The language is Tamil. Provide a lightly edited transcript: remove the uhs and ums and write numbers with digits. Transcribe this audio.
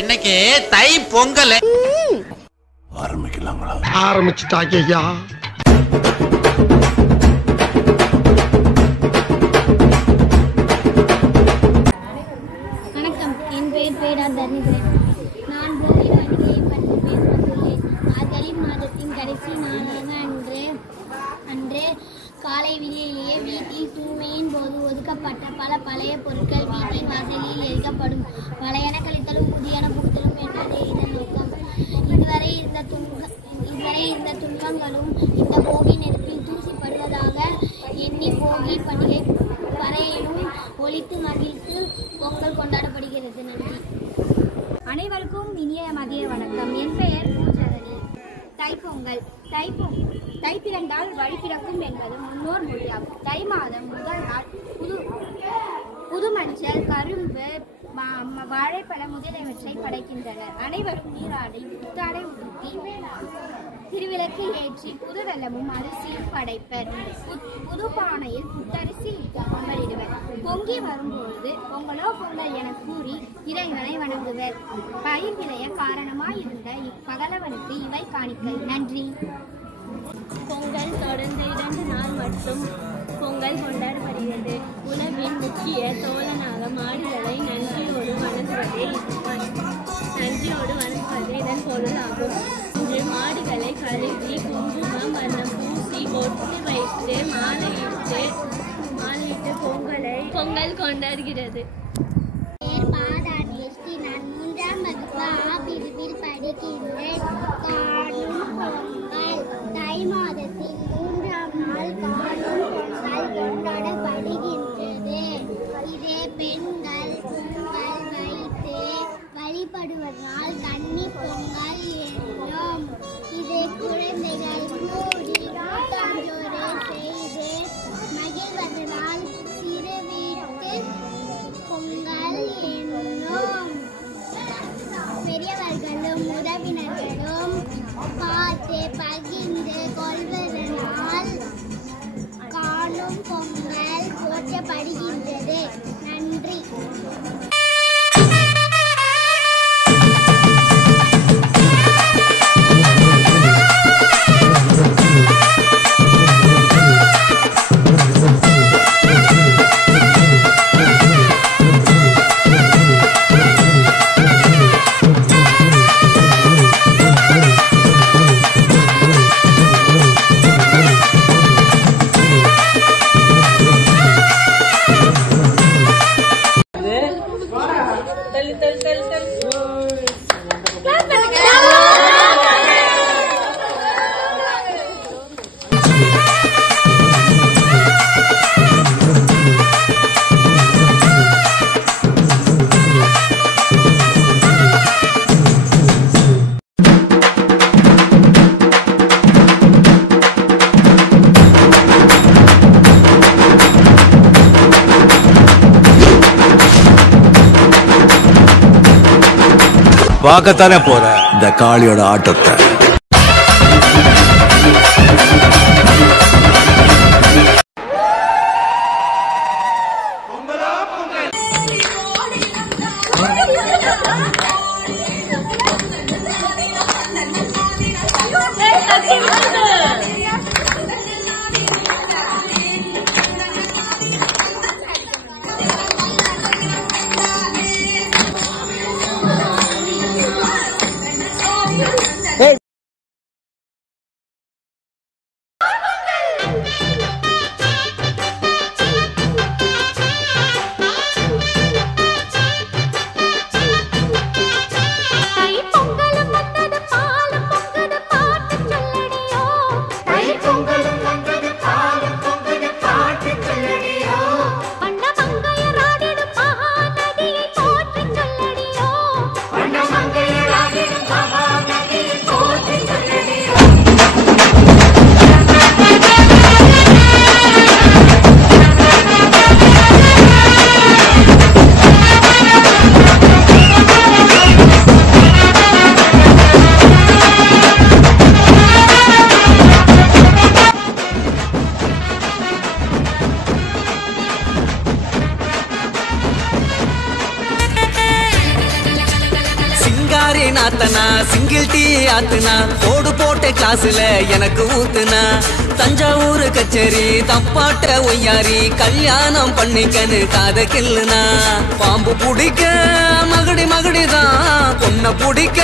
இன்னைக்கு தை பொங்கல். ஆரம்பிக்கலாங்களா? ஆரம்பிச்சுட்டாங்க ஐயா. வணக்கம், என் பெயர் பேடா தர்ணிதரன். நான் போகி பண்டிகையை பற்றி பேச வந்துள்ளேன். மார்கழி மாதத்தின் கடைசி நாளாக அன்று காலை விடியலிலேயே வீட்டில் தூய்மையின் போது ஒதுக்கப்பட்ட பல பழைய பொருட்கள் வீட்டின் வாசலில் எரிக்கப்படும். பழையன கழித்தலும் புதியன புகுத்தலும் என்பதே இதன் நோக்கம். இதுவரை இருந்த துன்பங்களும் இந்த போகி நெருப்பில் தூசிப்படுவதாக எண்ணி போகி பண்டிகை வரையிலும் ஒழித்து மகிழ்த்து பொங்கல் கொண்டாடப்படுகிறது. நன்றி. அனைவருக்கும் இனிய மதிய வணக்கம். என் பெயர் பூஜாரணி. தைப்பொங்கல். தை பிறந்தால் வழி பிறக்கும் என்பது முன்னோர் மொழியாகும். தை மாதம் முதல் நாள் புது மஞ்சள், கரும்பு, வாழைப்பழம் முதலியவற்றை படைக்கின்றனர். அனைவரும் நீராடி புத்தாடை உடுத்தி திருவிளக்கு ஏற்றி புது வெல்லமும் அரிசியும் படைப்பர். புது பானையில் புத்தரிசி பொங்கலிடுவர். பொங்கி வரும்பொழுது பொங்கலோ பொங்கல் என கூறி இறைவனை வணங்குவர். பயிர் விளைய காரணமாயிருந்த இப்பகலவனுக்கு இவை காணிக்கை. நன்றி. பொங்கல் தொடர்ந்து 2 நாள் மட்டும் பொங்கல் கொண்டாடப்படுகிறது. உணவின் முக்கிய தோழனாக மாடுகளை நன்றியோடு வணங்குவதே இதன் பொருளாகும். இன்று மாடுகளை கழுவி குங்குமம் வண்ணம் பூசி ஒட்டு வைத்து மாலையிட்டு பொங்கல் கொண்டாடுகிறது. நான் 3ஆம் வகுப்பு ஆ பிரிவில் படிக்கின்றேன். காணும் பொங்கல். தை மாதத்தின் 3ஆம் நாள் காணும் பொங்கல் கொண்டாடப்படுகின்றது. இதே பெண்கள் பொங்கல் வைத்து வழிபடுவதனால் கன்னி பொங்கல் என்னும். இதே குழந்தைகள் கூடி கூட்டாஞ்சோறு செய்து மகிழ்வதனால் சிறு வீட்டு பொங்கல் என்னும். பெரியவர்களும் உறவினர்களும் பார்த்து பகிர்ந்து கொள்வதனால் காணும் பொங்கல் போற்றப்படுகின்றது. நன்றி. பார்க்கத்தானே போற இந்த காளியோட ஆட்டத்தை. பட்டதாரி நாத்தனா சிங்கிள் டீ ஆத்துனா போடு போட்ட கிளாஸ்ல எனக்கு ஊத்துனா தஞ்சாவூர் கச்சேரி தப்பாட்ட ஒய்யாரி கல்யாணம் பண்ணிக்கன்னு காத கில்லுனா பாம்பு பிடிக்க மகடி மகடிதான் பொண்ண பிடிக்க